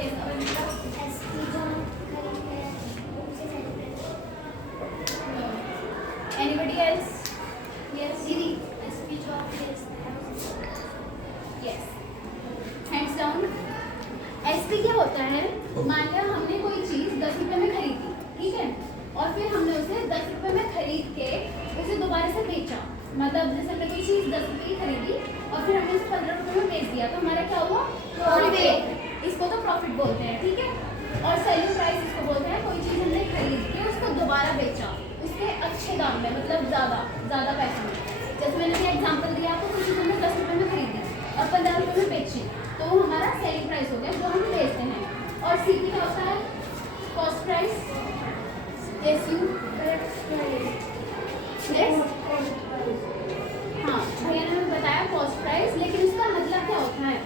Yes, Avantika. SP जो हम खरीदते हैं उसे celebrate. No. Anybody else? Yes. दीदी एसपी जो आप बेचते हैं उसे। Yes. Hands down. एसपी क्या होता है? मान लिया हमने कोई चीज़ 10 रुपए में खरीदी, ठीक है, और फिर हमने उसे 10 रुपए में खरीद के उसे दोबारा से बेचा। मतलब जैसे हमने कोई चीज़ 10 रुपए की खरीदी और फिर हमने उसे 15 रुपए में बेच दिया, तो हमारा क्या हुआ? प्रॉफिट। इसको तो प्रॉफिट बोलते हैं, ठीक है। और सेलिंग प्राइस इसको बोलते हैं, कोई चीज़ हमने खरीद के उसको दोबारा बेचा उसके अच्छे दाम में, मतलब ज़्यादा पैसे में। जैसे मैंने ये एग्जाम्पल दिया आपको, कोई चीज़ हमने 10 रुपए में खरीदी और 15 रुपए में बेची, तो वो हमारा सेलिंग प्राइस हो गया जो हम बेचते हैं। और सीपी क्या होता है? Cost price. एसयू। हाँ, भैया ने हमें बताया कॉस्ट प्राइस, लेकिन उसका मतलब क्या होता है?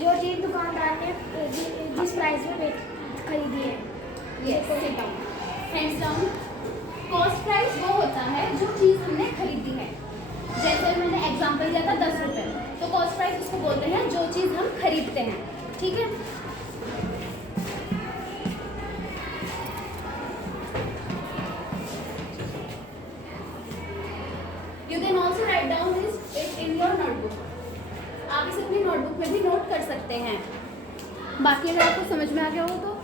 जो चीज़ दुकानदार ने जिस प्राइस में खरीदी है। Yes, sit down, hands down. Cost price वो होता है जो चीज़ हमने खरीदी है। जैसे मैंने एग्जांपल दिया था 10 रुपए, तो कॉस्ट प्राइस उसको बोलते हैं जो चीज़ हम खरीदते हैं, ठीक है। You can also write down it in your notebook. आप इसे अपनी नोटबुक में भी नोट कर सकते हैं। बाकी अगर आपको समझ में आ गया हो तो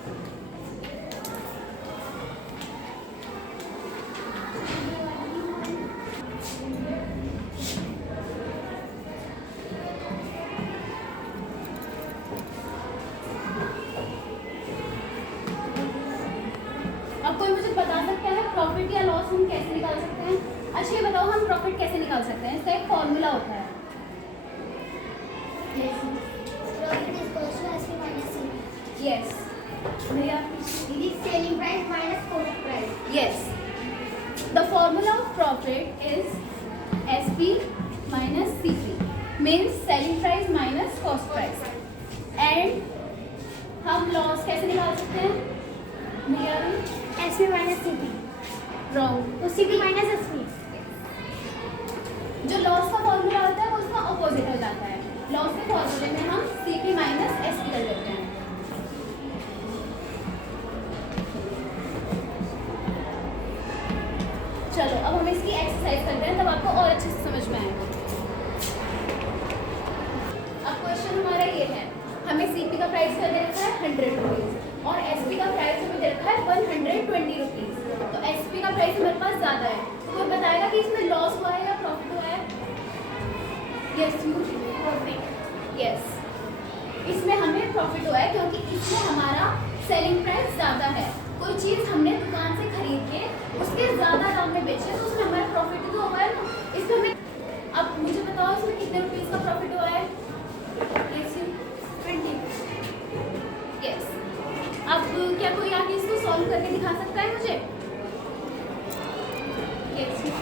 अब कोई मुझे बता सकता है प्रॉफिट या लॉस हम कैसे निकाल सकते हैं? अच्छा ये बताओ, हम प्रॉफिट कैसे निकाल सकते हैं? इसका एक फॉर्मूला होता है। Profit is equal to SP minus C. Yes भैया। दीदी selling price minus cost price. Yes, the formula of profit is SP minus CP, means selling price minus cost price. And हम लॉस कैसे निकाल सकते हैं भैया? SP minus CP. रॉन्ग। तो CP minus SP. जो लॉस का फॉर्मूला होता है वो उसका अपोजिट हो जाता है। लॉस के फॉर्मूले में हम CP माइनस SP कर देते हैं। चलो अब हम इसकी एक्सरसाइज करते हैं, तब आपको और अच्छे से समझ में आएगा। अब क्वेश्चन हमारा ये है, हमें CP का प्राइस क्या दे रखा है? 100 रुपीज़, और SP का प्राइस हमें दे रखा है 120 रुपीज़। तो SP का प्राइस हमारे पास ज़्यादा है, तो कोई बताएगा कि इसमें लॉस हुआ है या प्रॉफिट हुआ है? Yes you. प्रॉफिट। यस, इसमें हमें प्रॉफिट हुआ है क्योंकि इसमें हमारा सेलिंग प्राइस ज़्यादा है। कोई चीज़ हमने दुकान से खरीद के उसके ज़्यादा दाम में बेची है, तो उसमें हमारा प्रॉफिट तो हुआ है ना। इसमें हमें, अब मुझे बताओ इसमें कितने रुपीज़ का प्रॉफिट हुआ है? Yes you. 20। यस, अब क्या कोई आगे इसको सॉल्व करके दिखा सकता है मुझे? Yes you.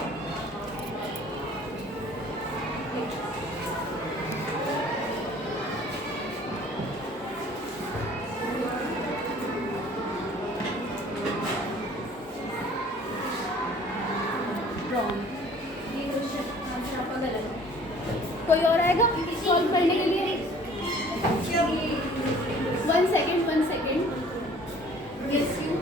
रॉन्ग, ये क्वेश्चन आंसर आपका गलत है। कोई और आएगा सॉल्व करने के लिए? 1 second. Yes you.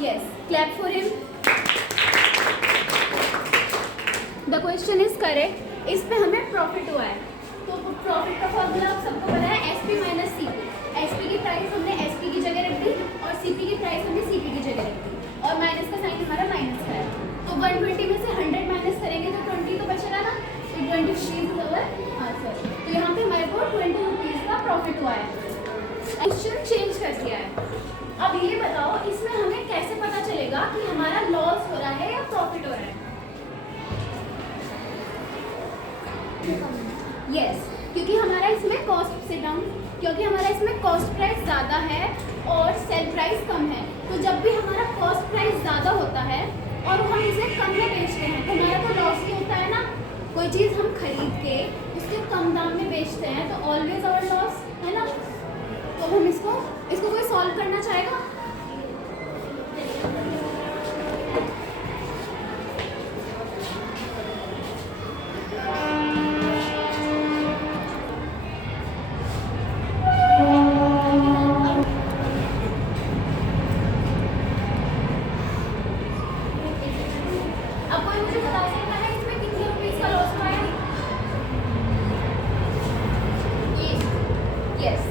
Yes, clap for him. The question is correct. इस पे हमें प्रॉफिट हुआ है, तो प्रॉफिट का फॉर्मूला आप सबको पता है, SP माइनस CP। SP की प्राइस हमने SP की जगह रख दी और CP की प्राइस हमने CP की जगह रख दी, और माइनस का साइन हमारा माइनस का है। तो 120 में से 100 माइनस करेंगे तो 20 तो बचेगा ना, तो 20 रुपीज़ होगा आंसर। तो यहाँ पे हमारे को 20 रुपीज़ का प्रॉफिट हुआ है। क्वेश्चन चेंज कर दिया है। अब ये बताओ इसमें हमें कैसे पता चलेगा कि हमारा लॉस हो रहा है या प्रॉफिट हो रहा है? यस, क्योंकि हमारा इसमें कॉस्ट, सिट डाउन, क्योंकि हमारा इसमें कॉस्ट प्राइस ज़्यादा है और सेल प्राइस कम है। तो जब भी हमारा कॉस्ट प्राइस ज़्यादा होता है और हम इसे कम में बेचते हैं तो हमारा तो लॉस ही होता है ना। कोई चीज़ हम खरीद के उसके कम दाम में बेचते हैं तो ऑलवेज आवर लॉस है ना। तो हम इसको कोई सॉल्व करना चाहेगा? अब कोई मुझे बता सकता है इसमें कितने रुपीस का लॉस हुआ है? यस,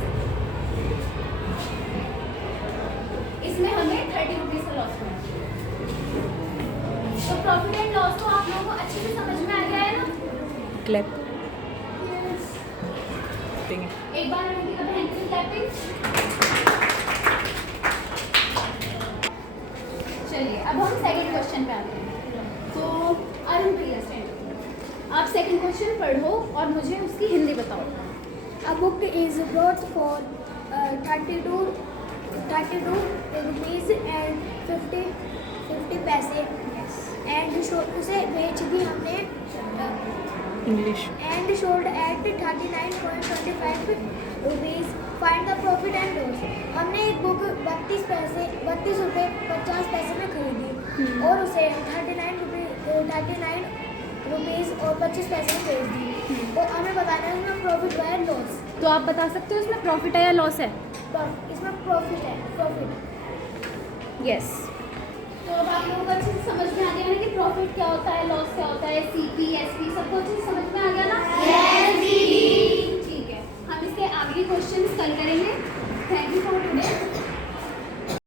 इसमें हमें 30 रुपीस का लॉस हुआ है। तो प्रॉफिट एंड लॉस तो आप लोगों को अच्छे से समझ में आ गया है ना? क्लैप एक बार क्लैपिंग। चलिए अब हम सेकंड क्वेश्चन पे आते हैं। तो अरुण भैया स्टैंड, आप सेकंड क्वेश्चन पढ़ो और मुझे उसकी हिंदी बताओ। A book is bought for 32 rupees and 50 पैसे and उसे बेच दी हमने English and sold at 39.25 rupees. Find the profit and loss. हमने एक बुक 32 रुपये 50 पैसे में खरीदी और उसे 39 रुपीज़ और 25 पैसे में बेच दी। तो हमें बताना है इसमें प्रॉफिट है लॉस। तो आप बता सकते हो इसमें प्रॉफिट है या लॉस है? इसमें प्रॉफिट है, प्रॉफिट। यस। तो अब आप लोगों को अच्छे से समझ में आ गया ना कि प्रॉफिट क्या होता है, लॉस क्या होता है, सीपी एसपी सबको अच्छे से समझ में आ गया ना? यस दीदी। ठीक है, हम इसके आगे क्वेश्चंस कल करेंगे। Thank you for today.